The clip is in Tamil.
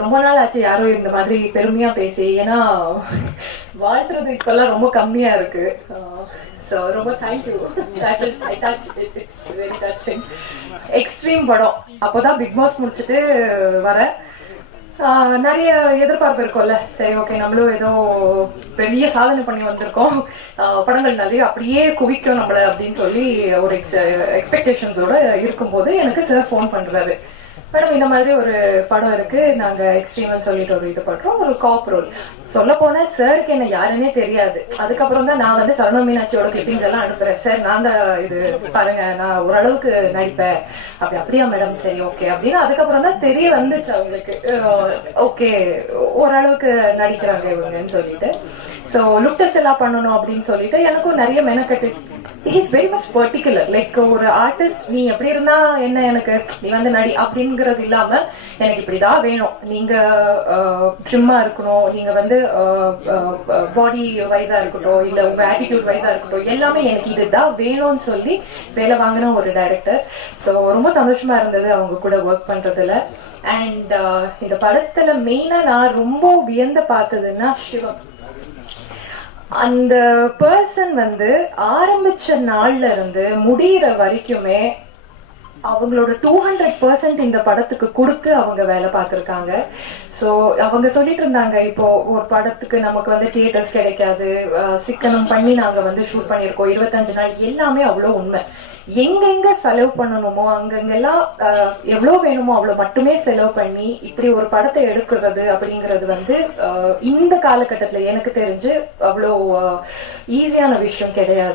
ரொம்ப நாள் ஆச்சு யாரும் இந்த மாதிரி பெருமையா பேசி. ஏன்னா வாழ்த்துறது இப்பெல்லாம் ரொம்ப கம்மியா இருக்கு. ஸோ ரொம்ப thank you it's very touching extreme படம். அப்போதான் பிக் பாஸ் முடிச்சுட்டு வரேன். ஆஹ் நிறைய எதிர்பார்ப்பு இருக்கும்ல. சரி ஓகே நம்மளும் ஏதோ பெரிய சாதனை பண்ணி வந்திருக்கோம். படங்கள் நிறைய அப்படியே குவிக்கும் நம்மள அப்படின்னு சொல்லி ஒரு எக்ஸ் எக்ஸ்பெக்டேஷன்ஸோட இருக்கும்போது எனக்கு சார் ஃபோன் பண்றாரு. மேடம் இந்த மாதிரி ஒரு படம் இருக்கு. நாங்க எக்ஸ்ட்ரீமல் சொல்லிட்டு ஒரு இது பண்றோம். ஒரு காப் ரோல் சொல்ல போனா சாருக்கு என்ன யாருன்னே தெரியாது. அதுக்கப்புறம் தான் நான் வந்து சரண மீனாட்சியோட கிளிப்பிங்ஸ் எல்லாம் அனுப்புறேன். சார் நான் தான் இது பாருங்க நான் ஓரளவுக்கு நடிப்பேன். அப்படி அப்படியா மேடம் சரி ஓகே அப்படின்னு அதுக்கப்புறம் தான் தெரிய வந்துச்சு அவங்களுக்கு. ஓகே ஓரளவுக்கு நடிக்கிறாங்க இவங்கன்னு சொல்லிட்டு. ஸோ லுக் டெஸ்ட் எல்லாம் பண்ணணும் அப்படின்னு சொல்லிட்டு எனக்கும் நிறைய மெனக்கட்டு is very much particular like ஒரு ஆர்டிஸ்ட் நீ எப்படி இருந்தா என்ன எனக்கு? நீ வந்து நடி அப்படிங்கிறது இல்லாம எனக்கு இப்படிதான் வேணும். நீங்க ட்ரிம்மா இருக்கணும். நீங்க வந்து பாடி வைஸா இருக்கட்டும் இல்ல உங்க ஆட்டிடியூட் வைஸா இருக்கட்டும் எல்லாமே எனக்கு இதுதான் வேணும்னு சொல்லி வேலை வாங்கின ஒரு டைரக்டர் ஸோ ரொம்ப சந்தோஷமா இருந்தது அவங்க கூட ஒர்க் பண்றதுல. அண்ட் இந்த படத்துல மெயினா நான் ரொம்ப வியந்த பார்த்ததுன்னா சிவம். அந்த பர்சன் வந்து ஆரம்பிச்ச நாள்ல இருந்து முடியிற வரைக்குமே அவங்களோட டூ ஹண்ட்ரட் பர்சன்ட் இந்த படத்துக்கு கொடுத்து அவங்க வேலை பார்த்துருக்காங்க. ஸோ அவங்க சொல்லிட்டு இருந்தாங்க இப்போ ஒரு படத்துக்கு நமக்கு வந்து தியேட்டர்ஸ் கிடைக்காது. சிக்கனம் பண்ணி நாங்கள் வந்து ஷூட் பண்ணியிருக்கோம். இருபத்தஞ்சு நாள் எல்லாமே அவ்வளோ உண்மை. எங்கெங்க செலவு பண்ணணுமோ அங்கங்கெல்லாம் எவ்வளோ வேணுமோ அவ்வளோ மட்டுமே செலவு பண்ணி இப்படி ஒரு படத்தை எடுக்கிறது அப்படிங்கிறது வந்து இந்த காலகட்டத்தில் எனக்கு தெரிஞ்சு அவ்வளோ ஈஸியான விஷயம் கிடையாது.